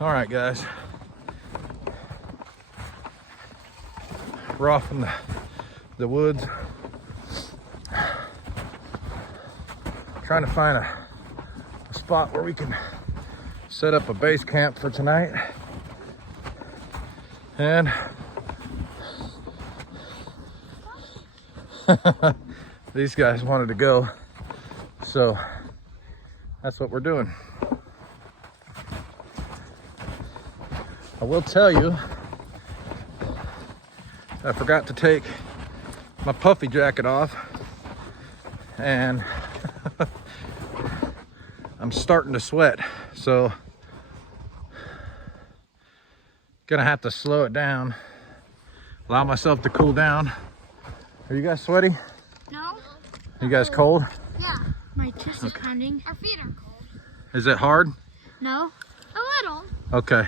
All right, guys. We're off in the woods. Trying to find a spot where we can set up a base camp for tonight. And these guys wanted to go, so that's what we're doing. I will tell you, I forgot to take my puffy jacket off, and I'm starting to sweat, so gonna have to slow it down, allow myself to cool down. Are you guys sweaty? No. You guys cold? Yeah. My chest is pounding. Our feet are cold. Is it hard? No. A little. Okay.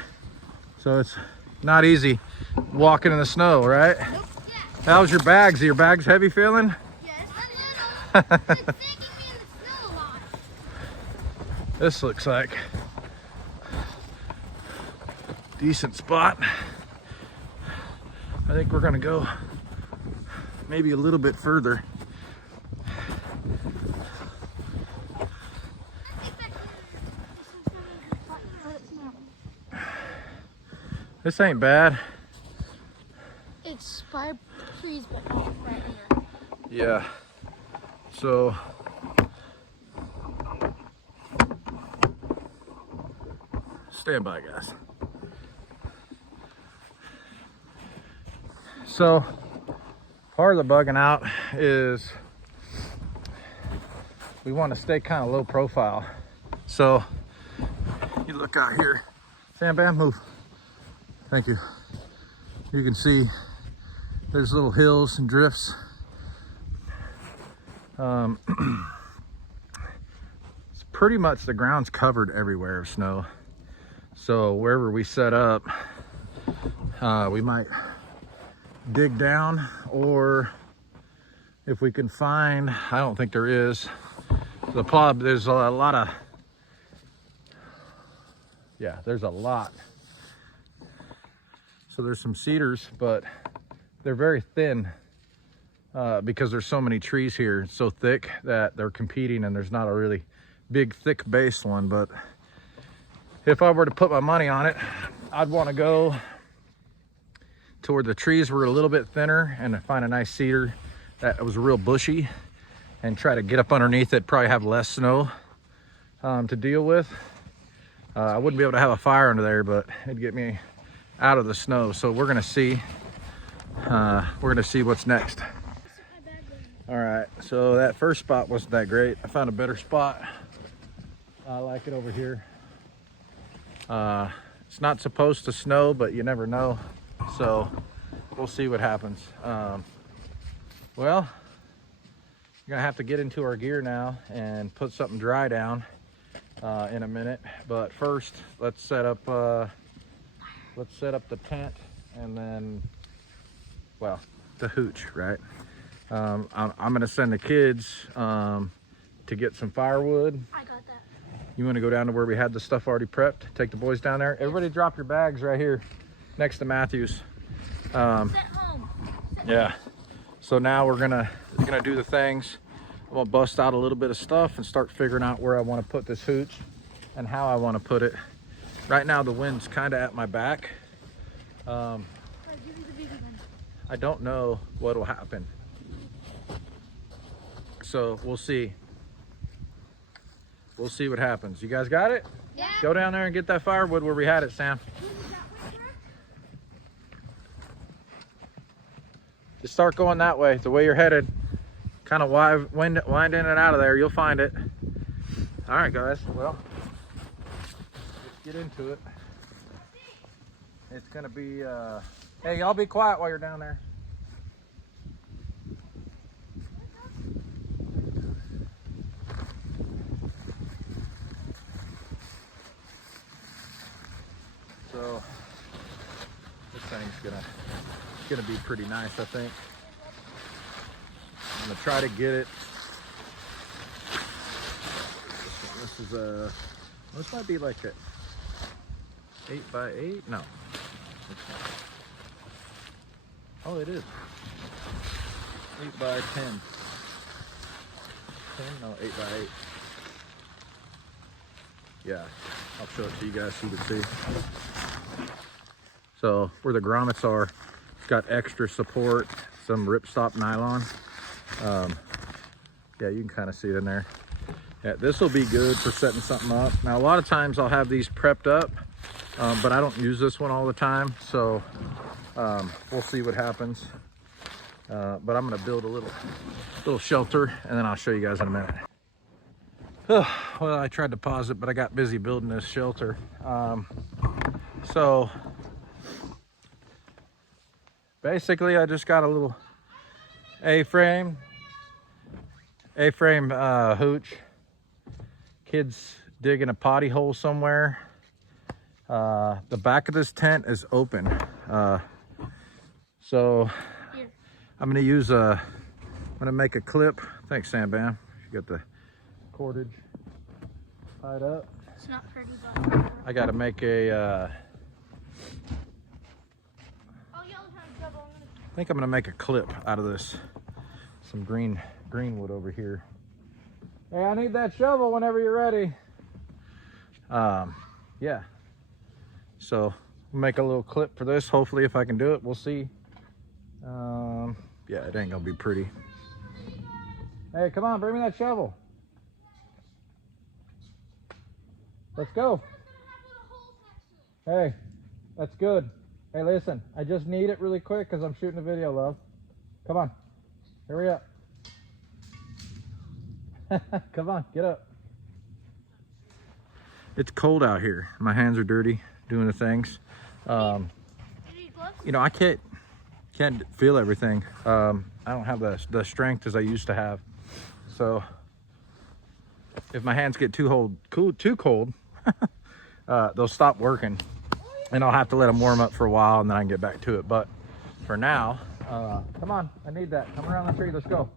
So it's not easy walking in the snow, right? Nope. Yeah. How's your bags? Are your bags heavy feeling? Yes. A little. It's taking me in the snow a lot. This looks like a decent spot. I think we're gonna go maybe a little bit further. This ain't bad. It's by trees, but not right under. Yeah. So stand by, guys. So part of the bugging out is we want to stay kind of low profile. So you look out here. Sam Bam, move. Thank you. You can see there's little hills and drifts. It's pretty much the ground's covered everywhere of snow. So wherever we set up, we might dig down, or if we can find, I don't think there is, the pub, there's a lot of, yeah, there's a lot. So there's some cedars, but they're very thin because there's so many trees here. It's so thick that they're competing, and there's not a really big, thick base one. But if I were to put my money on it, I'd want to go to where the trees were a little bit thinner and find a nice cedar that was real bushy and try to get up underneath it, probably have less snow to deal with. I wouldn't be able to have a fire under there, but it'd get me out of the snow. So we're gonna see what's next. All right, so that first spot wasn't that great. I found a better spot. I like it over here. It's not supposed to snow, but you never know, so we'll see what happens. Well, we're gonna have to get into our gear now and put something dry down in a minute, but first let's set up the tent, and then, well, the hooch, right? I'm gonna send the kids to get some firewood. I got that. You want to go down to where we had the stuff already prepped? Take the boys down there. Everybody drop your bags right here next to Matthews. Sit home. Yeah. So now we're gonna do the things. I'm gonna bust out a little bit of stuff and start figuring out where I want to put this hooch and how I want to put it. Right now the wind's kind of at my back. I don't know what will happen. So we'll see. We'll see what happens. You guys got it? Yeah. Go down there and get that firewood where we had it, Sam. Just start going that way, the way you're headed. Kind of winding it out of there. You'll find it. All right, guys. Well, let's get into it. It's gonna be, hey, y'all be quiet while you're down there. So this thing's gonna be pretty nice, I think. I'm gonna try to get it. This is this might be like 8x8? No. Oh, it is. 8x10. 10? No, 8x8. Yeah, I'll show it to you guys so you can see. So where the grommets are, it's got extra support, some ripstop nylon. Yeah, you can kind of see it in there. Yeah, this will be good for setting something up. Now, a lot of times I'll have these prepped up, but I don't use this one all the time. So we'll see what happens. But I'm gonna build a little shelter, and then I'll show you guys in a minute. Well, I tried to pause it, but I got busy building this shelter. So basically, I just got a little A-frame hooch. Kids digging a potty hole somewhere. The back of this tent is open. So I'm gonna use I'm gonna make a clip. Thanks, Sam Bam. You got the cordage tied up. It's not pretty, but I gotta make a I think I'm gonna make a clip out of this. Some green wood over here. Hey, I need that shovel whenever you're ready. Yeah. So make a little clip for this. Hopefully, if I can do it, we'll see. Yeah, it ain't gonna be pretty. Hey, come on, bring me that shovel. Let's go. Hey, that's good. Hey, listen, I just need it really quick because I'm shooting a video, love. Come on, hurry up. Come on, get up. It's cold out here. My hands are dirty doing the things. You know, I can't feel everything. I don't have the strength as I used to have. So if my hands get too cold, they'll stop working, and I'll have to let them warm up for a while, and then I can get back to it. But for now, come on, I need that. Come around the tree, let's go.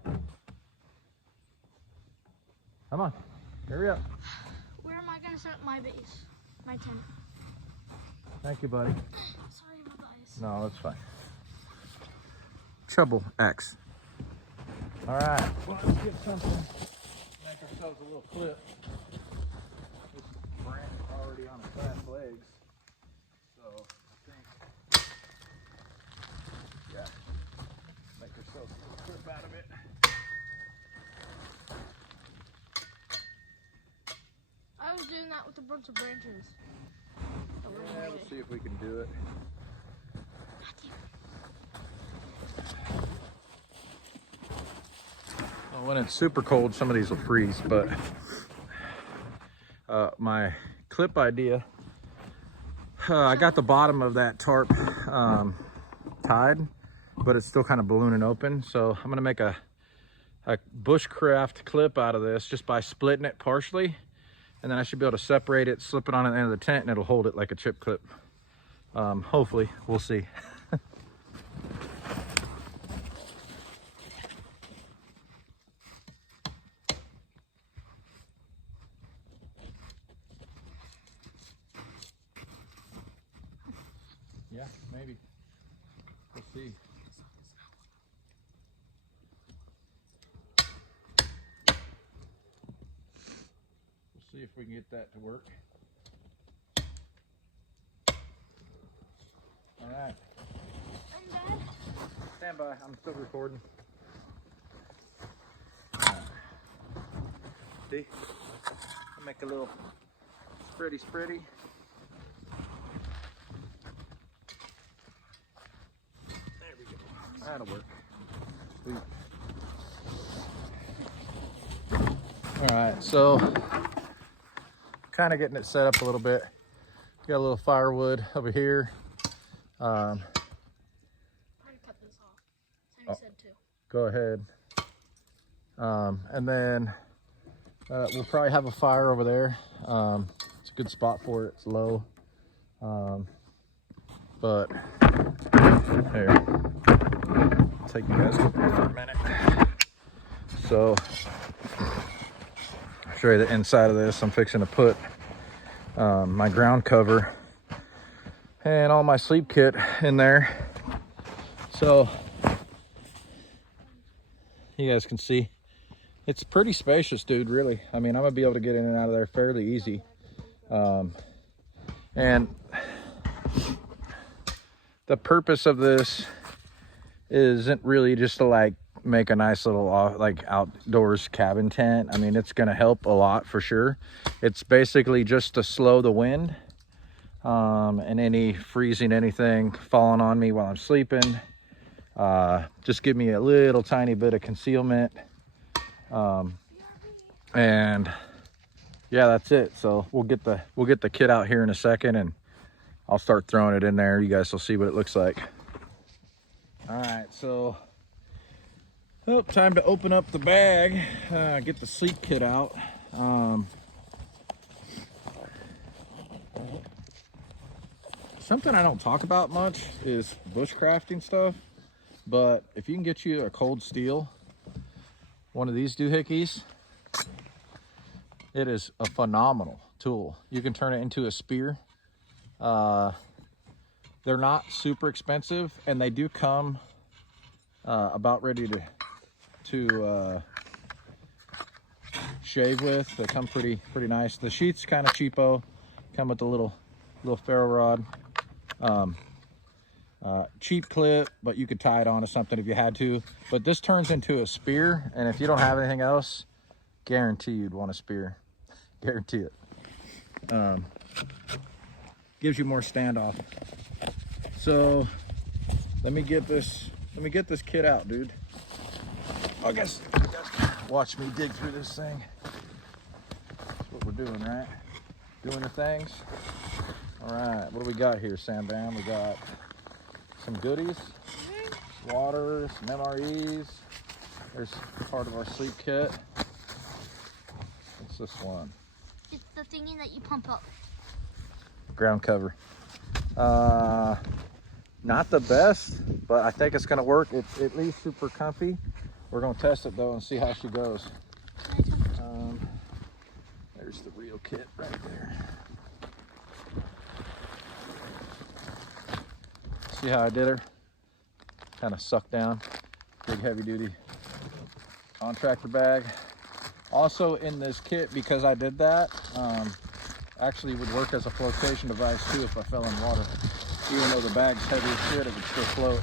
Come on, hurry up. where am I gonna set up my base? My tent. Thank you, buddy. Sorry about this. No, that's fine. Trouble X. All right, well, let's get something. Make ourselves a little clip. This branch is already on its fast legs, so I think, yeah, make ourselves a little clip out of it. I was doing that with a bunch of branches. Yeah, let's see if we can do it. Well, when it's super cold, some of these will freeze, but my clip idea, I got the bottom of that tarp tied, but it's still kind of ballooning open. So I'm gonna make a bushcraft clip out of this just by splitting it partially, and then I should be able to separate it, slip it on the end of the tent, and it'll hold it like a chip clip. Hopefully, we'll see. Yeah, maybe. We'll see. We'll see if we can get that to work. All right. Stand by. I'm still recording. All right. See? I'll make a little spready. That'll work. Sweet. All right, so kind of getting it set up a little bit. Got a little firewood over here. I'm gonna cut this off. Sammy said to. Go ahead. And then we'll probably have a fire over there. It's a good spot for it. It's low. But here, take you guys with me for a minute. So I'll show you the inside of this. I'm fixing to put my ground cover and all my sleep kit in there. So you guys can see it's pretty spacious, dude, really. I mean, I'm gonna be able to get in and out of there fairly easy. And the purpose of this isn't really just to like make a nice little like outdoors cabin tent. I mean, it's gonna help a lot for sure. It's basically just to slow the wind and any freezing anything falling on me while I'm sleeping. Just give me a little tiny bit of concealment. And yeah, that's it. So we'll get the kit out here in a second, and I'll start throwing it in there. You guys will see what it looks like. All right, so time to open up the bag, get the sleep kit out. Something I don't talk about much is bushcrafting stuff, but if you can get you a cold steel, one of these doohickeys, it is a phenomenal tool. You can turn it into a spear. They're not super expensive, and they do come about ready to shave with. They come pretty nice. The sheath's kind of cheapo. Come with a little ferro rod. Cheap clip, but you could tie it onto something if you had to. But this turns into a spear, and if you don't have anything else, guarantee you'd want a spear. Guarantee it. Gives you more standoff. So let me get this kit out, dude. I guess you guys can watch me dig through this thing. That's what we're doing, right? Doing the things. All right, what do we got here, Sam Bam? We got some goodies, water, some MREs. There's part of our sleep kit. What's this one? It's the thingy that you pump up. Ground cover. Not the best, but I think it's gonna work. It's at least super comfy. We're gonna test it though and see how she goes. There's the real kit right there. See how I did her? Kind of sucked down. Big heavy duty contractor bag. Also in this kit, because I did that, actually would work as a flotation device too if I fell in water. Even though the bag's heavy as shit, it would still float.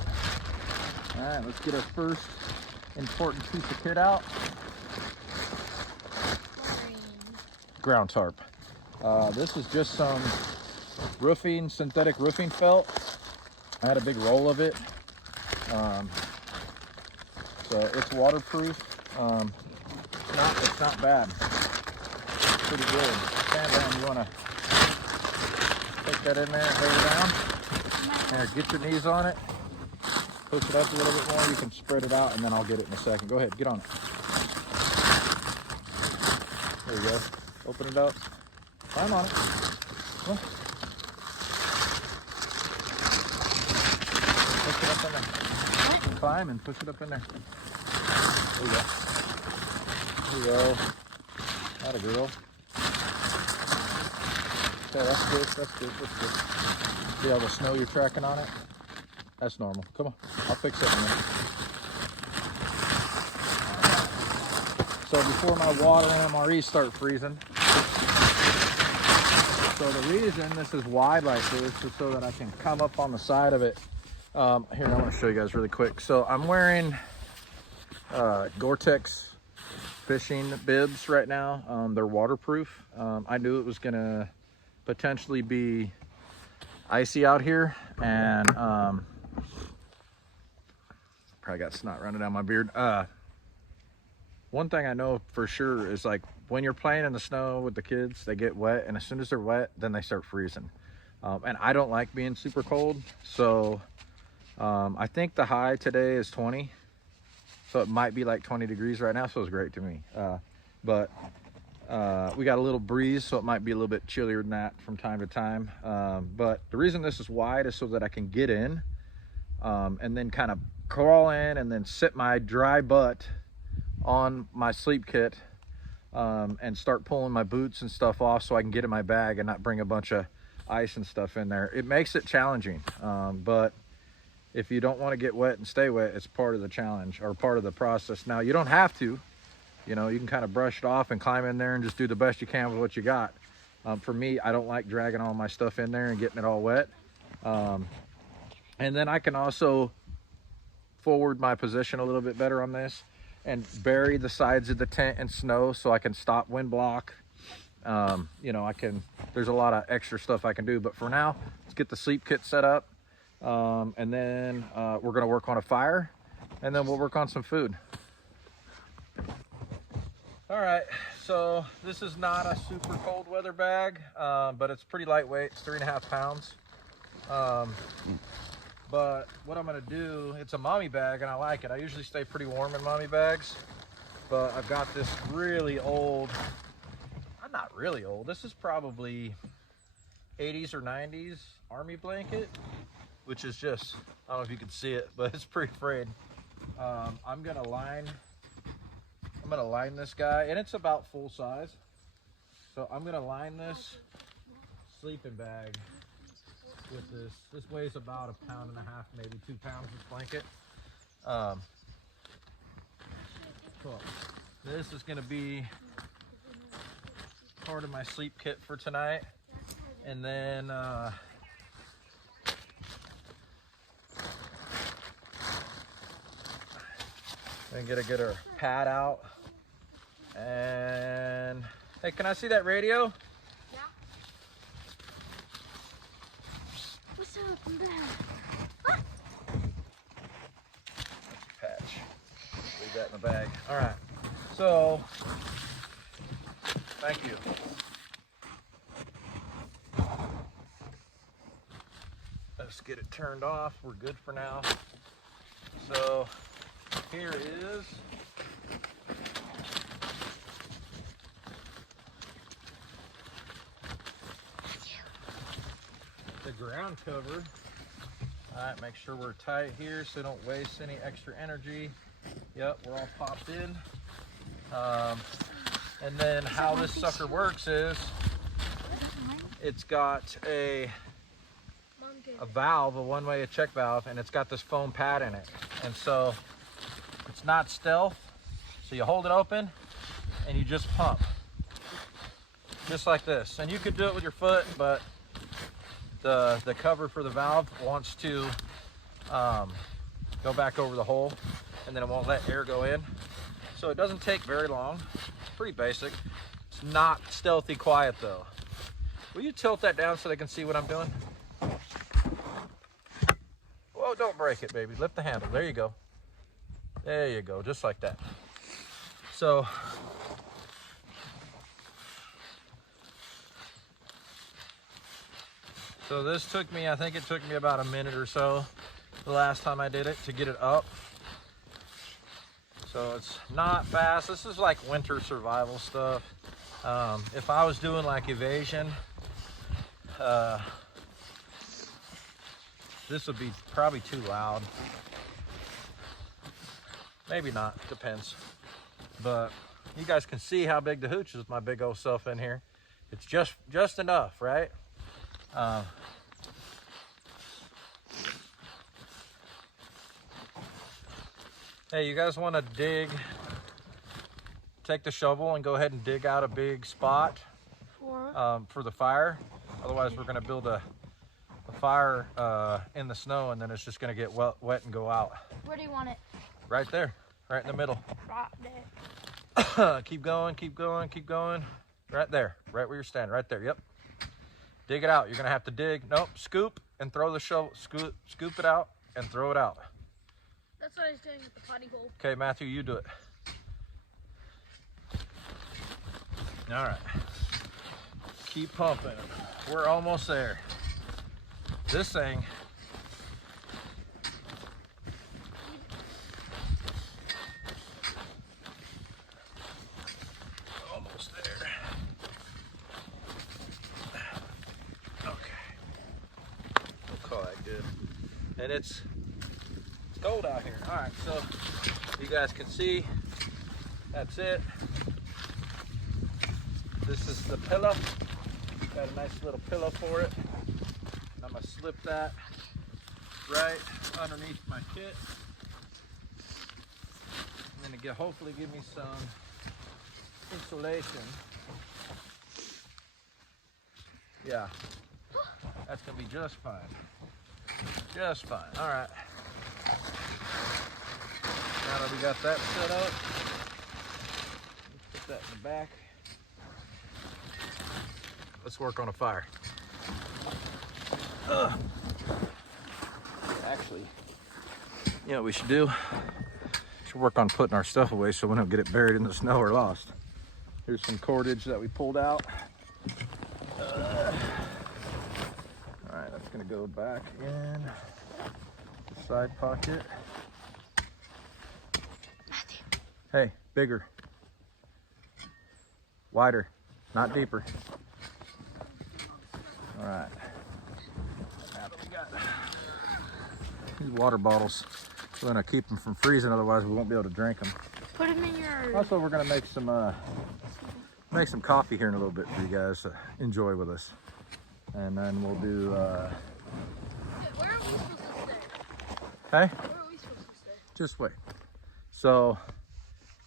All right, let's get our first important piece of kit out. Ground tarp. This is just some roofing, synthetic roofing felt. I had a big roll of it. So it's waterproof. It's not bad. It's pretty good. Sam, you wanna take that in there and lay it down? There, get your knees on it. Push it up a little bit more. You can spread it out, and then I'll get it in a second. Go ahead, get on it. There you go. Open it up. Climb on it. Come on. Push it up in there. What? Climb and push it up in there. There you go. There you go. Not a girl. Okay, that's good. That's good. That's good. See all the snow you're tracking on it? That's normal. Come on. I'll fix it in a minute. So before my water and MREs start freezing, so the reason this is wide like this is so that I can come up on the side of it. Here, I want to show you guys really quick. So I'm wearing Gore-Tex fishing bibs right now. They're waterproof. I knew it was gonna potentially be icy out here, and probably got snot running down my beard. One thing I know for sure is, like, when you're playing in the snow with the kids, they get wet, and as soon as they're wet, then they start freezing. And I don't like being super cold, so I think the high today is 20, so it might be like 20 degrees right now, so it's great to me. But we got a little breeze, so it might be a little bit chillier than that from time to time. But the reason this is wide is so that I can get in and then kind of crawl in and then sit my dry butt on my sleep kit and start pulling my boots and stuff off so I can get in my bag and not bring a bunch of ice and stuff in there. It makes it challenging, but if you don't want to get wet and stay wet, it's part of the challenge or part of the process. Now, you don't have to, you know, you can kind of brush it off and climb in there and just do the best you can with what you got. For me, I don't like dragging all my stuff in there and getting it all wet. And then I can also forward my position a little bit better on this and bury the sides of the tent in snow so I can stop wind block. You know, there's a lot of extra stuff I can do, but for now, let's get the sleep kit set up. And then we're gonna work on a fire, and then we'll work on some food. All right, so this is not a super cold weather bag, but it's pretty lightweight. It's 3.5 pounds. But what I'm gonna do, it's a mommy bag and I like it. I usually stay pretty warm in mommy bags, but I've got this really old, not really old, this is probably 80s or 90s army blanket, which is just, I don't know if you can see it, but it's pretty frayed. I'm gonna line this guy, and it's about full size. So I'm gonna line this sleeping bag with this. This weighs about 1.5 pounds, maybe 2 pounds, this blanket. Cool. This is gonna be part of my sleep kit for tonight. And then then get our pad out. And hey, can I see that radio? Yeah. What's up? I'm back. Patch. Leave that in the bag. All right. So, thank you. Let's get it turned off. We're good for now. So, here is the ground cover. All right, make sure we're tight here so don't waste any extra energy. Yep, we're all popped in. And then how this sucker works is it's got a valve, a one-way check valve, and it's got this foam pad in it. And so it's not stealth. So you hold it open and you just pump. Just like this. And you could do it with your foot, but the cover for the valve wants to go back over the hole, and then it won't let air go in. So it doesn't take very long. It's pretty basic. It's not stealthy quiet though. Will you tilt that down so they can see what I'm doing? Whoa, don't break it, baby. Lift the handle. There you go. There you go, just like that. So this took me, I think it took me about a minute or so the last time I did it to get it up. So it's not fast. This is like winter survival stuff. If I was doing like evasion, this would be probably too loud. Maybe not, depends. But you guys can see how big the hooch is with my big old self in here. It's just enough, right? Hey, you guys want to take the shovel and go ahead and dig out a big spot for the fire. Otherwise, we're going to build a fire in the snow, and then it's just going to get wet and go out. Where do you want it? Right there, right in the middle. Right there. Keep going, keep going, keep going. Right there, right where you're standing, right there, yep. Dig it out. You're going to have to dig. Nope, scoop and throw the shovel. Scoop it out and throw it out. That's what I was doing with the potty hole. Okay, Matthew, you do it. All right. Keep pumping. We're almost there. This thing. Almost there. Okay. We'll call that good. And it's cold out here. All right, so you guys can see, that's it. This is the pillow. Got a nice little pillow for it. And I'm gonna slip that right underneath my kit. And then to hopefully give me some insulation. Yeah, that's gonna be just fine. Just fine. All right. Now that we got that set up, let's put that in the back. Let's work on a fire. Actually, you know what we should do? We should work on putting our stuff away so we don't get it buried in the snow or lost. Here's some cordage that we pulled out. All right, that's gonna go back in the side pocket. Hey, bigger, wider, not deeper. All right. Now that we got these water bottles, we're gonna keep them from freezing. Otherwise, we won't be able to drink them. Put them in your. Also, we're gonna make some coffee here in a little bit for you guys to enjoy with us, and then we'll do. Where are we supposed to stay? Hey, Where are we supposed to stay? just wait. So,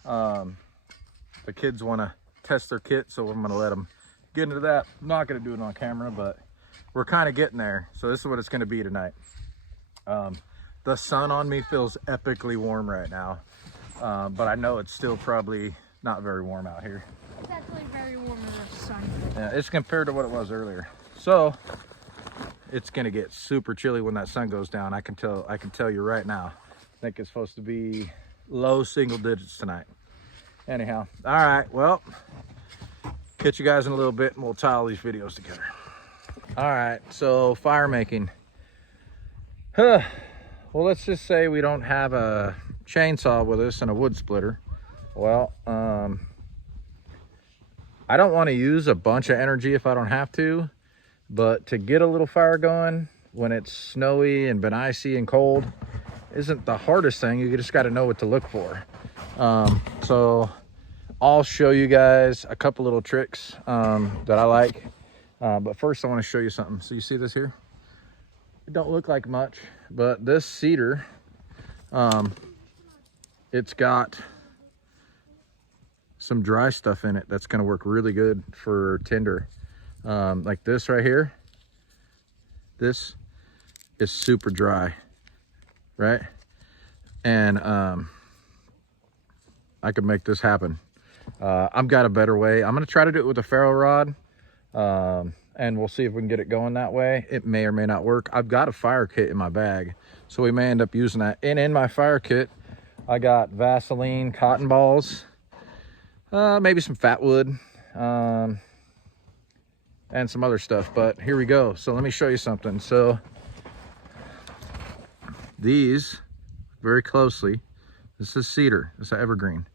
the kids want to test their kit, so I'm gonna let them get into that. I'm not gonna do it on camera, but we're kind of getting there. So this is what it's gonna be tonight. The sun on me feels epically warm right now, but I know it's still probably not very warm out here. It's actually very warm in the sun. Yeah, it's compared to what it was earlier. So it's gonna get super chilly when that sun goes down. I can tell you right now. I think it's supposed to be low single digits tonight. Anyhow, all right, well, catch you guys in a little bit and we'll tie all these videos together. All right, so fire making. Well, let's just say we don't have a chainsaw with us and a wood splitter. Well, I don't want to use a bunch of energy if I don't have to, but to get a little fire going when it's snowy and been icy and cold isn't the hardest thing. You just got to know what to look for. So I'll show you guys a couple little tricks that I like. But first I want to show you something. So you see this here? It don't look like much, but this cedar, it's got some dry stuff in it that's going to work really good for tinder. Like this right here. This is super dry, right? And I could make this happen. I've got a better way. I'm gonna try to do it with a ferro rod, and we'll see if we can get it going that way. It may or may not work. I've got a fire kit in my bag, so we may end up using that. And in my fire kit, I got Vaseline cotton balls, maybe some fat wood, and some other stuff. But here we go. So let me show you something. So these, very closely, this is cedar. This is evergreen.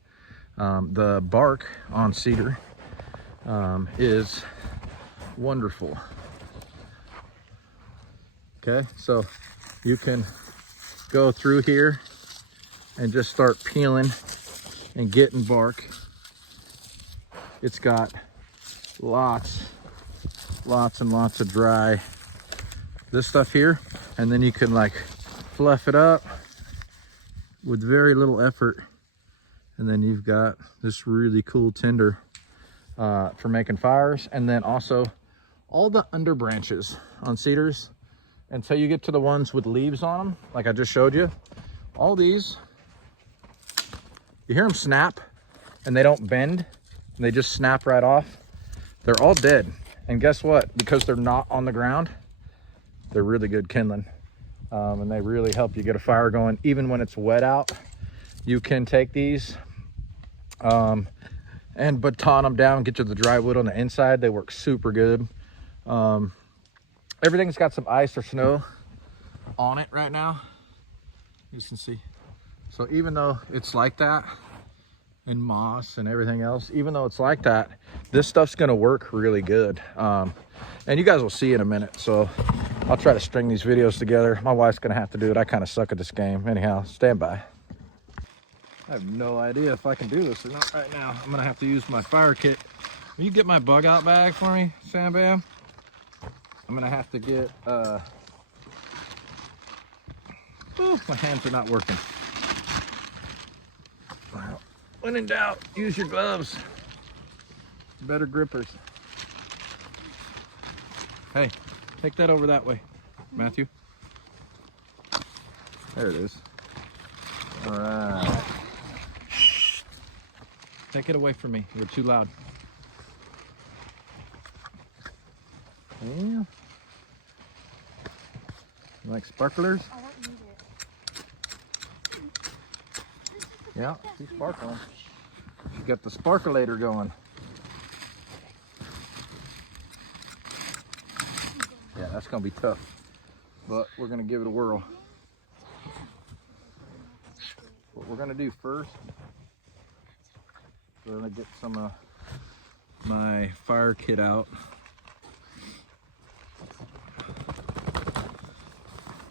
The bark on cedar is wonderful. Okay, so you can go through here and just start peeling and getting bark. It's got lots and lots of dry this stuff here, and then you can like fluff it up with very little effort, and then you've got this really cool tinder for making fires. And then also all the under branches on cedars until you get to the ones with leaves on them, like I just showed you. All these, you hear them snap and they don't bend, they just snap right off. They're all dead. And guess what? Because they're not on the ground, they're really good kindling. And they really help you get a fire going even when it's wet out. You can take these and baton them down, get you the dry wood on the inside. They work super good. Everything's got some ice or snow on it right now, you can see. So even though it's like that, and moss and everything else, even though it's like that, this stuff's gonna work really good. And you guys will see in a minute. So I'll try to string these videos together. My wife's gonna have to do it. I kind of suck at this game. Anyhow, stand by. I have no idea if I can do this or not right now. I'm gonna have to use my fire kit. Will you get my bug out bag for me, Sam Bam? I'm gonna have to get, oh, my hands are not working. Well, when in doubt, use your gloves. Better grippers. Hey, take that over that way, Matthew. There it is. All right. Take it away from me. You're too loud. Yeah. You like sparklers? I don't need it. Yeah, she's sparkling. She got the sparkulator going. Yeah, that's gonna be tough, but we're gonna give it a whirl. What we're gonna do first, we're gonna get some of my fire kit out,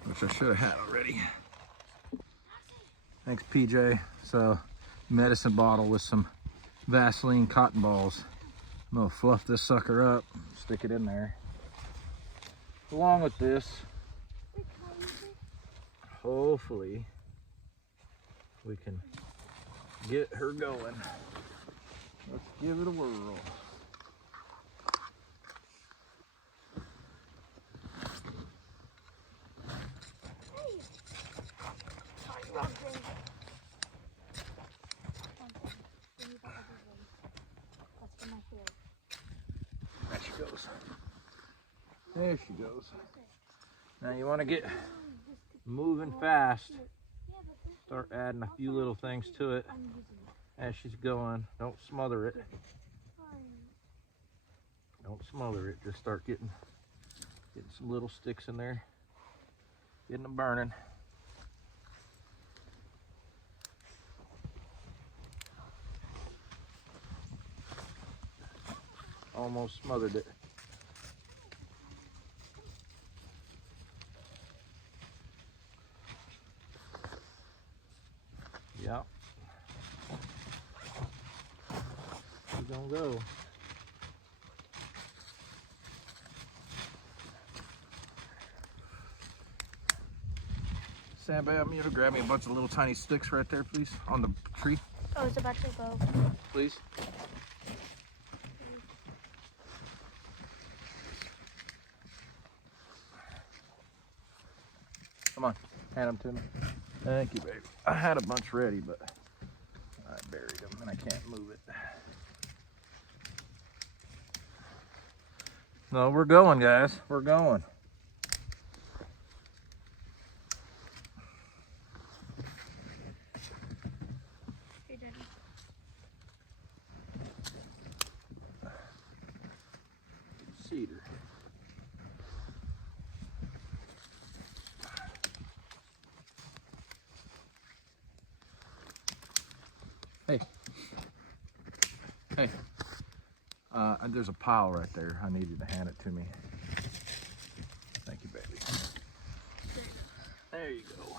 which I should have had already. Thanks, PJ. So, medicine bottle with some Vaseline cotton balls. I'm gonna fluff this sucker up, stick it in there. Along with this, hopefully we can get her going. Let's give it a whirl. There she goes. There she goes. Now you want to get moving fast. Start adding a few little things to it as she's going. Don't smother it. Don't smother it. Just start getting some little sticks in there. Getting them burning. Almost smothered it. Yeah. She's gonna go. Sam, you to grab me a bunch of little tiny sticks right there, please, on the tree. Oh, it's about to go. Please. Come on, hand them to me. Thank you, baby. I had a bunch ready, but I buried them and I can't move it. No, we're going, guys. We're going. Hey, Daddy. Cedar. Hey. Hey. There's a pile right there. I need you to hand it to me. Thank you, baby. There you go.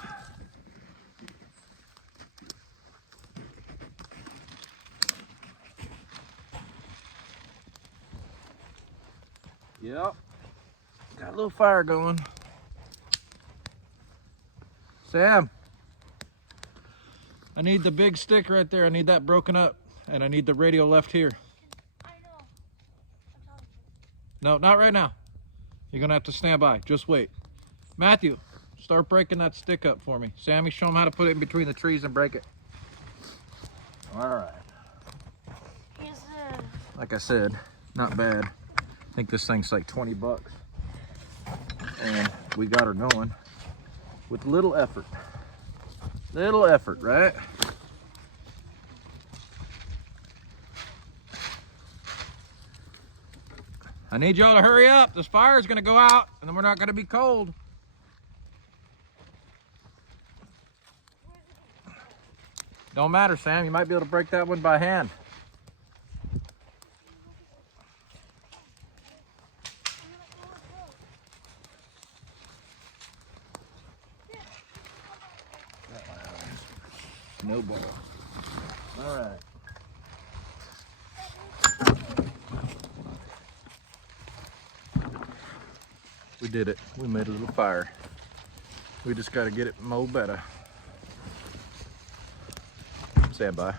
Yep. Got a little fire going. Sam. I need the big stick right there. I need that broken up. And I need the radio left here. I know. I'm telling you. No, not right now. You're going to have to stand by. Just wait. Matthew, start breaking that stick up for me. Sammy, show him how to put it in between the trees and break it. All right. Here's Like I said, not bad. I think this thing's like 20 bucks. And we got her going with little effort. Little effort, right? I need y'all to hurry up. This fire's gonna go out and then we're not gonna be cold. Don't matter, Sam. You might be able to break that one by hand. No ball. All right. We did it. We made a little fire. We just got to get it mowed better. Stand by.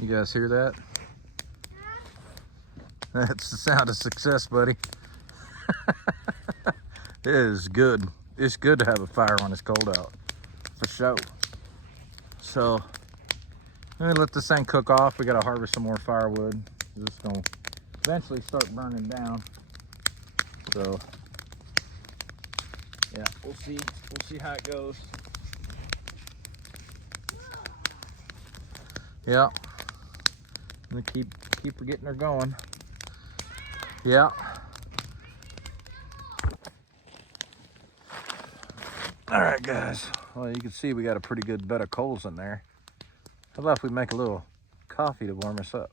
You guys hear that? That's the sound of success, buddy. It is good. It's good to have a fire when it's cold out, for sure. So, let me let this thing cook off. We gotta harvest some more firewood. This is gonna eventually start burning down. So, yeah, we'll see. We'll see how it goes. Yeah. I'm gonna keep her getting her going. Yeah. All right, guys. Well, you can see we got a pretty good bed of coals in there. How about if we make a little coffee to warm us up?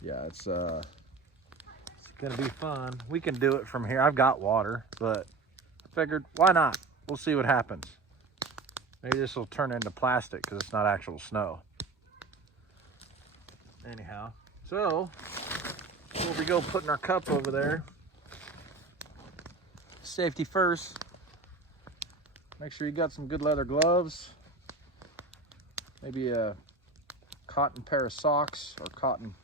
Yeah, it's gonna be fun. We can do it from here. I've got water, but I figured why not? We'll see what happens. Maybe this will turn into plastic because it's not actual snow. Anyhow, so before we go putting our cup over there, safety first. Make sure you got some good leather gloves. Maybe a cotton pair of socks or cotton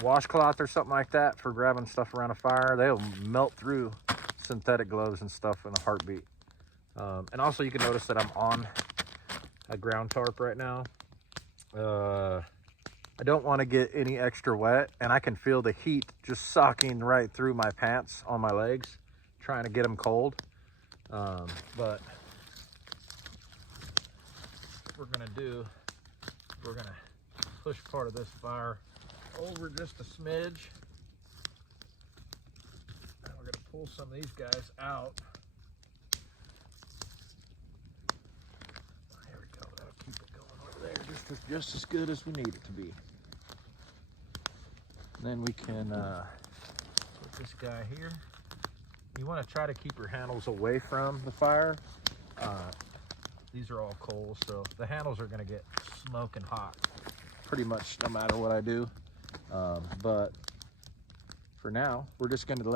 washcloth or something like that for grabbing stuff around a fire. They'll melt through synthetic gloves and stuff in a heartbeat. And also you can notice that I'm on a ground tarp right now. I don't want to get any extra wet, and I can feel the heat just sucking right through my pants on my legs, trying to get them cold. But what we're gonna do, we're gonna push part of this fire over just a smidge. And we're gonna pull some of these guys out. There we go, that'll keep it going over there just as good as we need it to be. And then we can put this guy here. You want to try to keep your handles away from the fire. These are all coals, so the handles are going to get smoking hot pretty much no matter what I do. But for now, we're just going to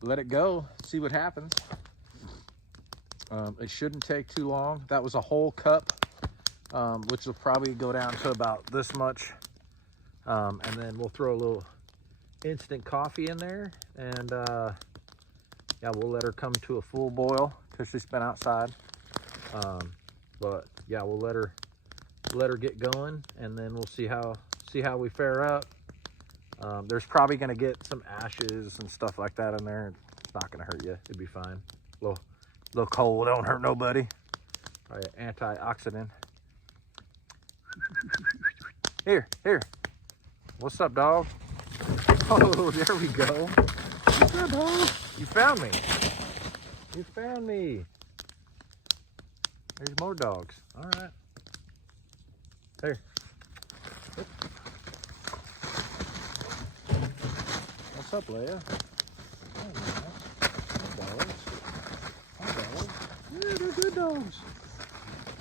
let it go, see what happens. It shouldn't take too long. That was a whole cup, which will probably go down to about this much. And then we'll throw a little instant coffee in there, and yeah, we'll let her come to a full boil because she's been outside. But yeah, we'll let her get going, and then we'll see how we fare up. There's probably gonna get some ashes and stuff like that in there. It's not gonna hurt you. It'd be fine. A little cold don't hurt nobody. Probably an antioxidant. Here. What's up, dog? Oh, there we go. What's up, dog? You found me. You found me. There's more dogs. All right. Here. What's up, Leia? Hi, dogs. Hi, dogs. Yeah, they're good dogs.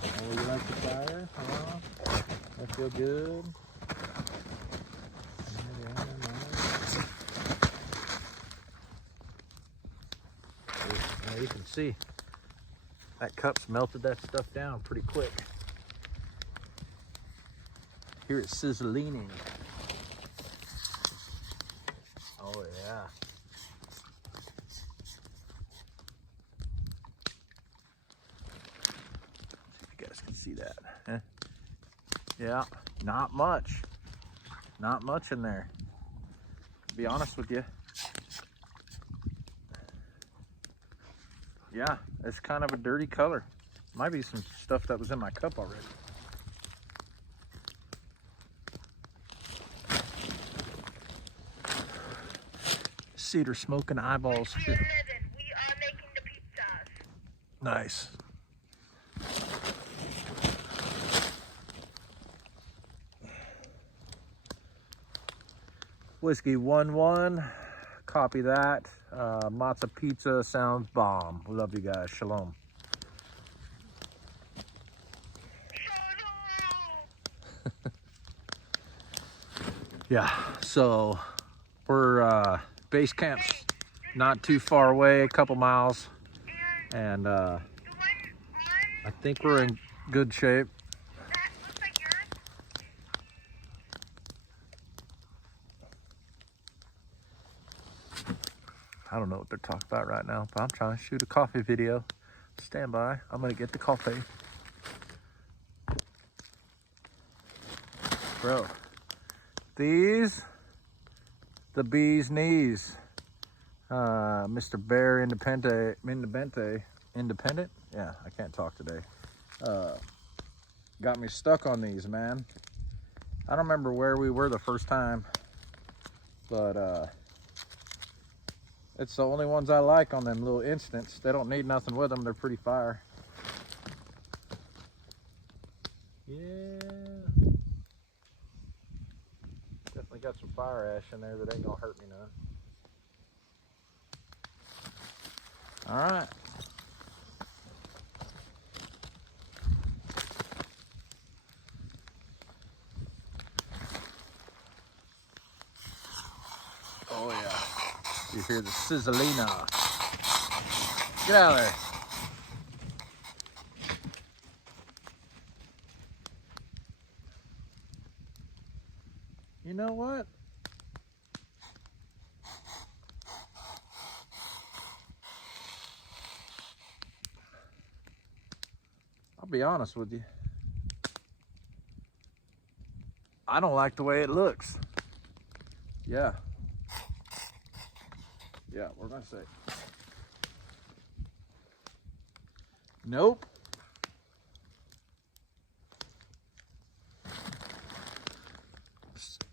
Oh, you like the fire? Huh? That feel good? Yeah, nice. Now you can see that cup's melted that stuff down pretty quick. Hear it sizzling. Oh yeah. See if you guys can see that. Huh? Yeah, not much. Not much in there, to be honest with you. Yeah, it's kind of a dirty color. Might be some stuff that was in my cup already. Cedar smoking eyeballs. We are making the pizzas. Nice. Whiskey 1-1. Copy that. Matzo pizza sounds bomb. We love you guys. Shalom. Yeah, so we're base camp's not too far away, a couple miles, and I think we're in good shape. I don't know what they're talking about right now, but I'm trying to shoot a coffee video. Stand by. I'm gonna get the coffee. Bro, these, the bee's knees. Mr. Bear Independent? Yeah, I can't talk today. Got me stuck on these, man. I don't remember where we were the first time, but it's the only ones I like on them little instants. They don't need nothing with them. They're pretty fire. Yeah. Definitely got some fire ash in there that ain't gonna hurt me none. All right. Oh yeah. You hear the sizzlina. Get out of there. You know what? I'll be honest with you. I don't like the way it looks. Yeah. Yeah, we're gonna say. Nope.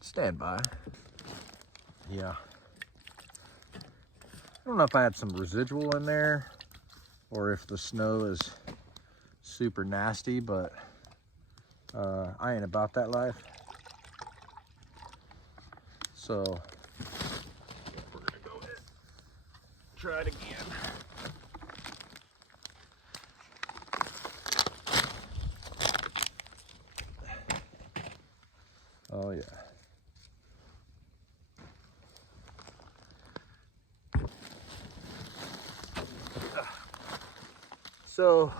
Stand by. Yeah. I don't know if I had some residual in there or if the snow is super nasty, but I ain't about that life. So we're gonna go ahead, try it again. Oh yeah. So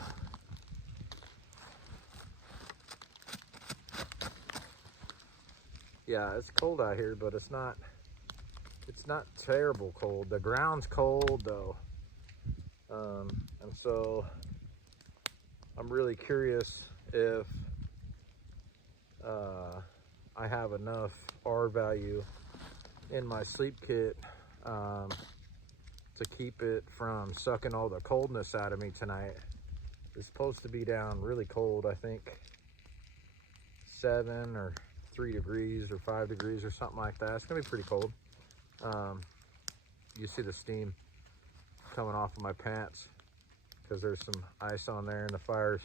yeah, it's cold out here, but it's not terrible cold. The ground's cold though. And so I'm really curious if I have enough R value in my sleep kit to keep it from sucking all the coldness out of me tonight. It's supposed to be down really cold, I think 7 or 3 degrees or 5 degrees or something like that. It's gonna be pretty cold. You see the steam coming off of my pants because there's some ice on there, and the fire's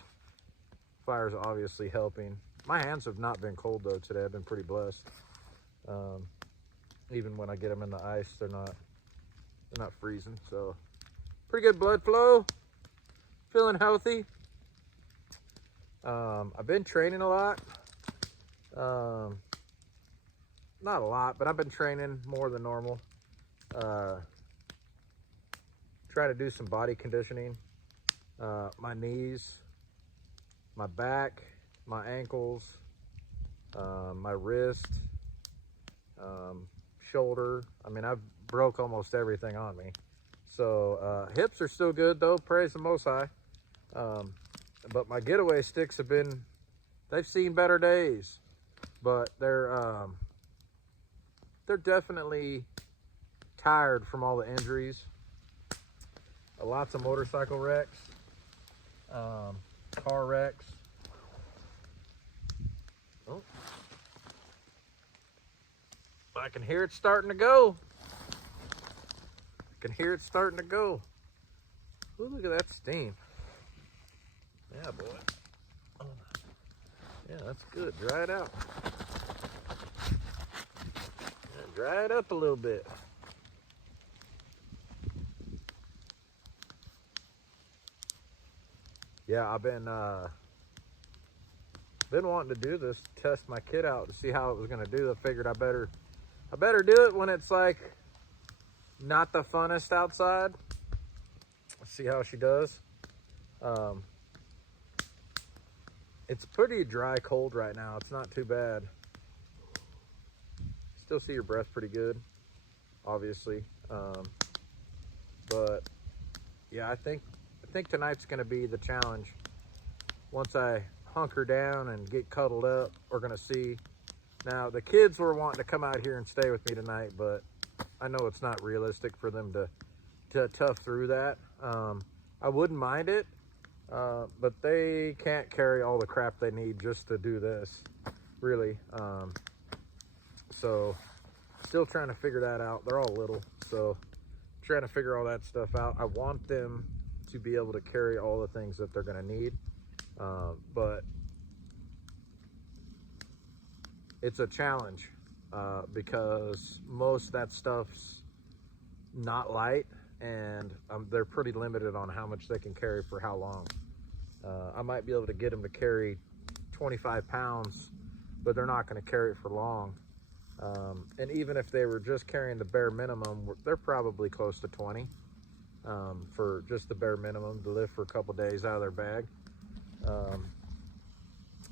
obviously helping. My hands have not been cold though today. I've been pretty blessed. Even when I get them in the ice, they're not freezing. So pretty good blood flow. Feeling healthy. I've been training a lot. Not a lot, but I've been training more than normal. Trying to do some body conditioning. My knees, my back, my ankles, my wrist, shoulder. I mean, I've broke almost everything on me. So hips are still good though, praise the Most High. But my getaway sticks they've seen better days, but they're definitely tired from all the injuries. Lots of motorcycle wrecks, car wrecks. Oh. I can hear it starting to go. I can hear it starting to go. Ooh, look at that steam. Yeah, boy. Yeah, that's good. Dry it out. Yeah, dry it up a little bit. Yeah, I've been been wanting to do this, test my kit out to see how it was gonna do. I figured I better do it when it's like not the funnest outside. Let's see how she does. It's pretty dry cold right now. It's not too bad. Still see your breath pretty good, obviously. But yeah, I think tonight's gonna be the challenge. Once I hunker down and get cuddled up, we're gonna see. Now the kids were wanting to come out here and stay with me tonight, but I know it's not realistic for them to tough through that. I wouldn't mind it, but they can't carry all the crap they need just to do this, really. So still trying to figure that out. They're all little, so trying to figure all that stuff out. I want them to be able to carry all the things that they're gonna need, but it's a challenge because most of that stuff's not light, and they're pretty limited on how much they can carry for how long. I might be able to get them to carry 25 pounds, but they're not going to carry it for long. And even if they were just carrying the bare minimum, they're probably close to 20 for just the bare minimum to live for a couple days out of their bag.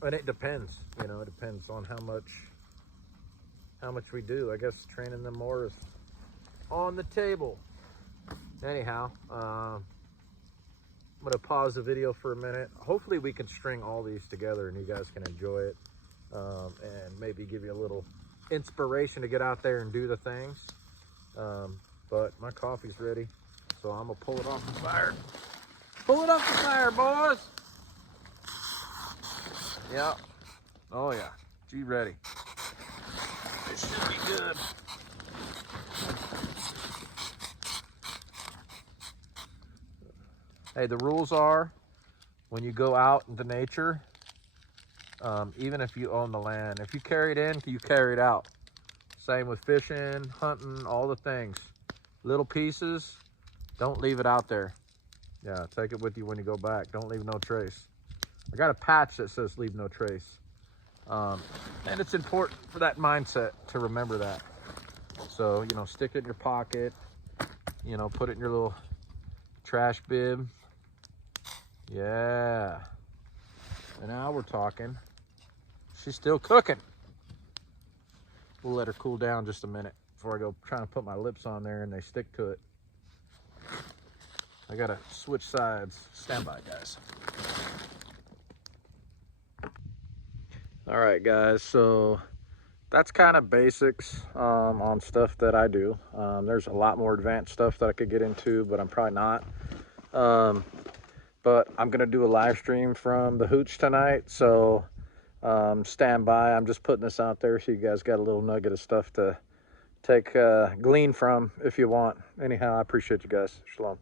And it depends, you know, it depends on how much we do. I guess training them more is on the table. Anyhow, I'm gonna pause the video for a minute. Hopefully we can string all these together and you guys can enjoy it, and maybe give you a little inspiration to get out there and do the things. But my coffee's ready, so I'm gonna pull it off the fire. Pull it off the fire, boys. Yeah. Oh yeah. G ready. This should be good. Hey, the rules are when you go out into nature, even if you own the land, if you carry it in, you carry it out. Same with fishing, hunting, all the things. Little pieces, don't leave it out there. Yeah, take it with you when you go back. Don't leave no trace. I got a patch that says leave no trace. And it's important for that mindset to remember that. So, you know, stick it in your pocket, you know, put it in your little trash bib. Yeah. And now we're talking. She's still cooking. We'll let her cool down just a minute before I go trying to put my lips on there and they stick to it. I gotta switch sides. Stand by, guys. All right, guys, so that's kind of basics on stuff that I do. There's a lot more advanced stuff that I could get into, but I'm probably not. But I'm gonna do a live stream from the hooch tonight, so stand by. I'm just putting this out there so you guys got a little nugget of stuff to take glean from if you want. Anyhow, I appreciate you guys. Shalom.